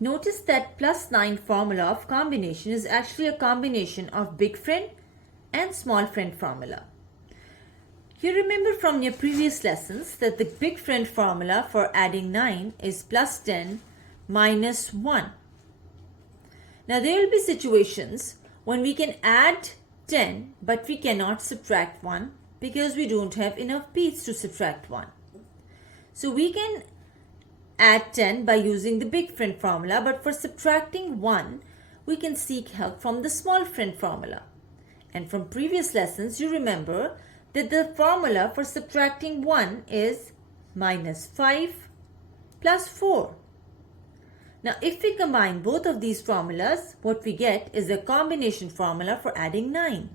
Notice that plus 9 formula of combination is actually a combination of big friend and small friend formula. You remember from your previous lessons that the big friend formula for adding 9 is plus 10 minus 1. Now there will be situations when we can add 10 but we cannot subtract 1 because we don't have enough beads to subtract 1. So we can add 10 by using the big friend formula, but for subtracting 1 we can seek help from the small friend formula. And from previous lessons you remember that the formula for subtracting 1 is minus 5 plus 4. Now if we combine both of these formulas, what we get is a combination formula for adding 9.